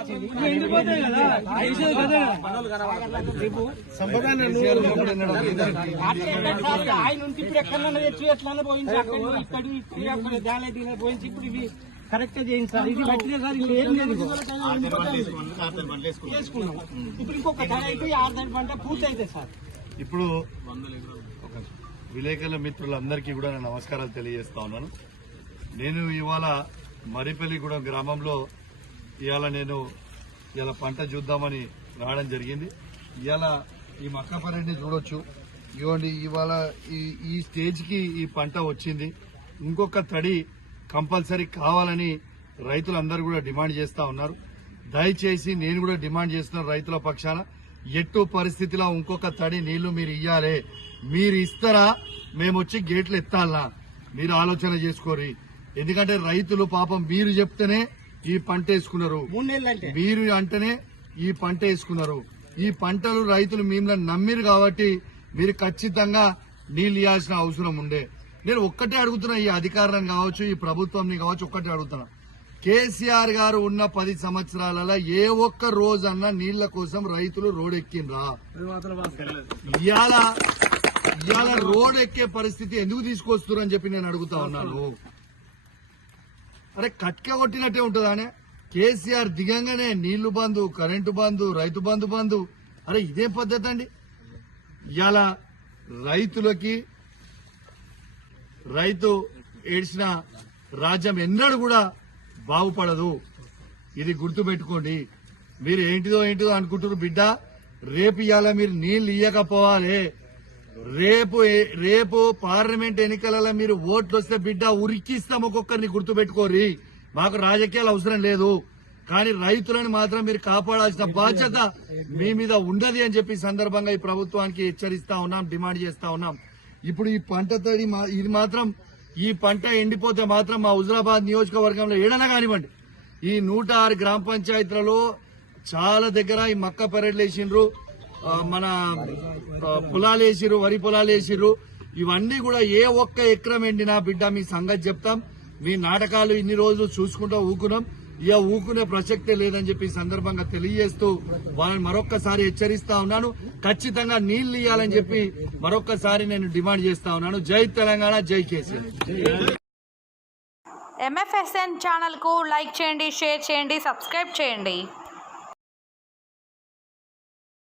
ఆయన ఇప్పుడు పోయింది ఇవి కరెక్ట్ చేయండి సార్ ఇది పట్టిన సార్ ఇప్పుడు ఏం లేదు ఇప్పుడు ఇంకొక ధర అయితే ఆరు పంట పూర్తి అయితే సార్ ఇప్పుడు విలేకరుల మిత్రులందరికీ కూడా నేను నమస్కారాలు తెలియజేస్తా ఉన్నాను నేను ఇవాళ మరిపల్లిగూడెం గ్రామంలో ఇవాళ నేను ఇలా పంట చూద్దామని రావడం జరిగింది ఇవాళ ఈ మక్క చూడొచ్చు ఇవ్వండి ఇవాళ ఈ ఈ స్టేజ్కి ఈ పంట వచ్చింది ఇంకొక తడి కంపల్సరీ కావాలని రైతులందరూ కూడా డిమాండ్ చేస్తూ ఉన్నారు దయచేసి నేను కూడా డిమాండ్ చేస్తున్నాను రైతుల పక్షాన ఎట్టు పరిస్థితిలో ఇంకొక తడి నీళ్లు మీరు ఇయ్యాలి మీరు ఇస్తారా మేము వచ్చి గేట్లు ఎత్తాలా మీరు ఆలోచన చేసుకోరి ఎందుకంటే రైతులు పాపం మీరు చెప్తేనే ఈ పంట వేసుకున్నారు మీరు అంటేనే ఈ పంట వేసుకున్నారు ఈ పంటలు రైతులు మిమ్మల్ని నమ్మిరు కాబట్టి మీరు ఖచ్చితంగా నీళ్ళు ఇవ్వాల్సిన అవసరం ఉండే నేను ఒక్కటే అడుగుతున్నా ఈ అధికారాన్ని కావచ్చు ఈ ప్రభుత్వంని కావచ్చు ఒక్కటే అడుగుతున్నా కేసీఆర్ గారు ఉన్న పది సంవత్సరాలలో ఏ ఒక్క రోజన్నా నీళ్ల కోసం రైతులు రోడ్ ఎక్కిండ్రా ఇవాళ ఇవాళ రోడ్ ఎక్కే పరిస్థితి ఎందుకు తీసుకొస్తున్నారని చెప్పి నేను అడుగుతా ఉన్నాను అరే కట్క కొట్టినట్టే ఉంటుందానే కేసీఆర్ దిగంగానే నీళ్లు బంధు కరెంటు బంధు రైతు బంధు బంధు అరే ఇదే పద్ధతి అండి ఇలా రైతులకి రైతు ఏడ్చిన రాజ్యం ఎన్నడూ కూడా బాగుపడదు ఇది గుర్తుపెట్టుకోండి మీరు ఏంటిదో ఏంటిదో అనుకుంటున్నారు బిడ్డ రేపు ఇవాళ మీరు నీళ్ళు ఇయ్యకపోవాలి రేపు రేపు పార్లమెంట్ ఎన్నికలలో మీరు ఓట్లు వస్తే బిడ్డ ఉరికిస్తాం ఒక్కొక్కరిని గుర్తుపెట్టుకోరి మాకు రాజకీయాలు అవసరం లేదు కానీ రైతులను మాత్రం మీరు కాపాడాల్సిన బాధ్యత మీ మీద ఉండదు అని చెప్పి సందర్భంగా ఈ ప్రభుత్వానికి హెచ్చరిస్తా ఉన్నాం డిమాండ్ చేస్తా ఉన్నాం ఇప్పుడు ఈ పంట తడి ఇది మాత్రం ఈ పంట ఎండిపోతే మాత్రం మా హుజరాబాద్ నియోజకవర్గంలో ఏడన కానివ్వండి ఈ నూట ఆరు గ్రామ పంచాయతీలలో చాలా దగ్గర ఈ మక్క పెరడ్లేసిండ్రు మన వేసిరు వరి పొలాలు వేసిరు ఇవన్నీ కూడా ఏ ఒక్క ఎకరం ఎండినా బిడ్డ మీ సంగతి చెప్తాం మీ నాటకాలు ఇన్ని రోజులు చూసుకుంటూ ఊకున్నాం ఇక ఊకునే ప్రసక్తే లేదని చెప్పి సందర్భంగా తెలియజేస్తూ వాళ్ళని మరొక్కసారి హెచ్చరిస్తా ఉన్నాను ఖచ్చితంగా నీళ్లు ఇవ్వాలని చెప్పి మరొక్కసారి నేను డిమాండ్ చేస్తా ఉన్నాను జై తెలంగాణ జై కేసీఆర్ ఎంఎఫ్ఎస్ఎన్ ఛానల్కు లైక్ చేయండి షేర్ చేయండి సబ్స్క్రైబ్ చేయండి